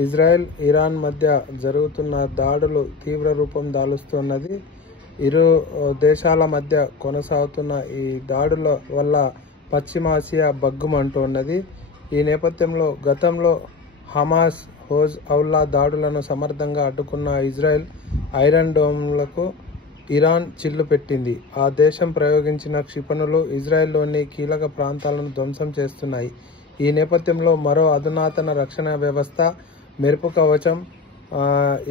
Israel, Iran మధ్య జరుగుతున్న దాడులు తీవ్ర రూపం దాలుస్తున్నది. ఇరు దేశాల మధ్య కొనసాగుతున్న ఈ దాడుల వల్ల పశ్చిమాసియా బగ్గుమంటున్నది. ఈ నేపథ్యంలో గతంలో హమాస్, హెజ్బొల్లా దాడులను సమర్థంగా అడ్డుకున్న ఇజ్రాయెల్ ఐరన్ డోమ్లకు ఇరాన్ చిల్లు పెట్టింది. ఆ దేశం ప్రయోగించిన క్షిపణులు ఇజ్రాయెల్లోని కీలక ప్రాంతాలను ధ్వంసం చేస్తున్నాయి. ఈ నేపథ్యంలో మరో అధునాతన రక్షణ వ్యవస్థ మెరుపు కవచం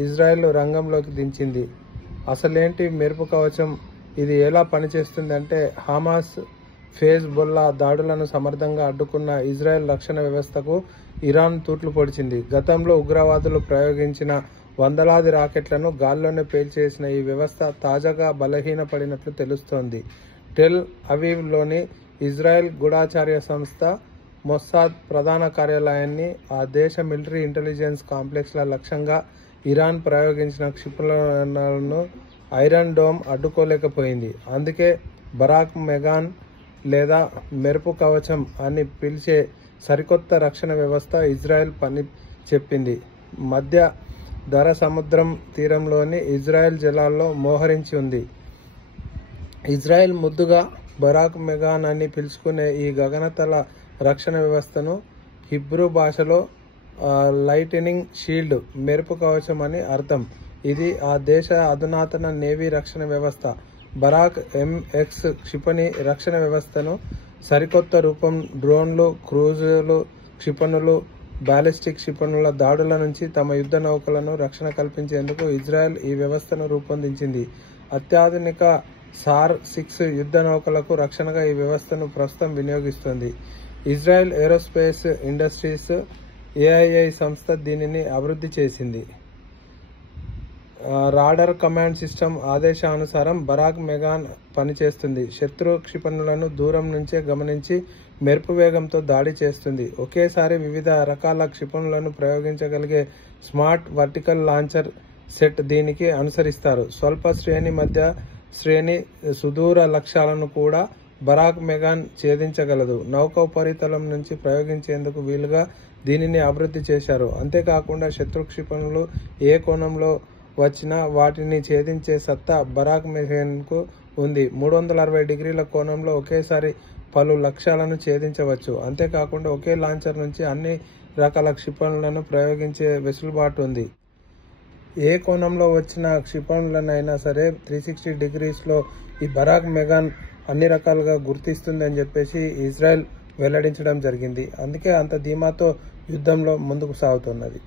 ఇజ్రాయెల్ రంగంలోకి దించింది. అసలేంటి మెరుపు కవచం? ఇది ఎలా పనిచేస్తుంది అంటే, హమాస్, హెజ్బొల్లా దాడులను సమర్థంగా అడ్డుకున్న ఇజ్రాయెల్ రక్షణ వ్యవస్థకు ఇరాన్ తూట్లు పొడిచింది. గతంలో ఉగ్రవాదులు ప్రయోగించిన వందలాది రాకెట్లను గాల్లోనే పేల్చేసిన ఈ వ్యవస్థ తాజాగా బలహీనపడినట్లు తెలుస్తోంది. టెల్ అవీవ్లోని ఇజ్రాయెల్ గూఢచర్య సంస్థ మొస్సాద్ ప్రధాన కార్యాలయాన్ని, ఆ దేశ మిలిటరీ ఇంటెలిజెన్స్ కాంప్లెక్స్ల లక్ష్యంగా ఇరాన్ ప్రయోగించిన క్షిపణులను ఐరన్ డోమ్ అడ్డుకోలేకపోయింది. అందుకే బరాక్ మెగాన్ లేదా మెరుపు కవచం అని పిలిచే సరికొత్త రక్షణ వ్యవస్థ ఇజ్రాయెల్ పని చెప్పింది. మధ్య ధర సముద్రం తీరంలోని ఇజ్రాయెల్ జలాల్లో మోహరించి ఉంది. ఇజ్రాయెల్ ముద్దుగా బరాక్ మెగాన్ అని పిలుచుకునే ఈ గగనతల రక్షణ వ్యవస్థను హిబ్రూ భాషలో లైటనింగ్ షీల్డ్, మెరుపు కవచం అని అర్థం. ఇది ఆ దేశ అధునాతన నేవీ రక్షణ వ్యవస్థ. బరాక్ MX క్షిపణి రక్షణ వ్యవస్థను సరికొత్త రూపం డ్రోన్లు, క్రూజులు, క్షిపణులు, బాలిస్టిక్ క్షిపణుల దాడుల నుంచి తమ యుద్ధ నౌకలను రక్షణ కల్పించేందుకు ఇజ్రాయెల్ ఈ వ్యవస్థను రూపొందించింది. అత్యాధునిక SAR-6 యుద్ధ నౌకలకు రక్షణగా ఈ వ్యవస్థను ప్రస్తుతం వినియోగిస్తోంది. ఇజ్రాయెల్ ఏరోస్పేస్ ఇండస్ట్రీస్ AII సంస్థ దీనిని అభివృద్ధి చేసింది. రాడర్ కమాండ్ సిస్టమ్ ఆదేశానుసారం బరాక్ మెగాన్ పనిచేస్తుంది. శత్రు క్షిపణులను దూరం నుంచే గమనించి మెరుపు వేగంతో దాడి చేస్తుంది. ఒకేసారి వివిధ రకాల క్షిపణులను ప్రయోగించగలిగే స్మార్ట్ వర్టికల్ లాంచర్ సెట్ దీనికి అనుసరిస్తారు. స్వల్ప శ్రేణి, మధ్య శ్రేణి, సుదూర లక్ష్యాలను కూడా బరాక్ మెగాన్ ఛేదించగలదు. నౌక ఉపరితలం నుంచి ప్రయోగించేందుకు వీలుగా దీనిని అభివృద్ధి చేశారు. అంతేకాకుండా శత్రు క్షిపణులు ఏ కోణంలో వచ్చినా వాటిని ఛేదించే సత్తా బరాక్ మెగాన్కు ఉంది. 360 డిగ్రీల కోణంలో ఒకేసారి పలు లక్ష్యాలను ఛేదించవచ్చు. అంతేకాకుండా ఒకే లాంచర్ నుంచి అన్ని రకాల క్షిపణులను ప్రయోగించే వెసులుబాటు ఉంది. ఏ కోణంలో వచ్చిన క్షిపణులనైనా సరే 360 డిగ్రీస్లో ఈ బరాక్ మెగాన్ అన్ని రకాలుగా గుర్తిస్తుంది అని చెప్పేసి ఇజ్రాయెల్ వెల్లడించడం జరిగింది. అందుకే అంత ధీమాతో యుద్ధంలో ముందుకు సాగుతున్నది.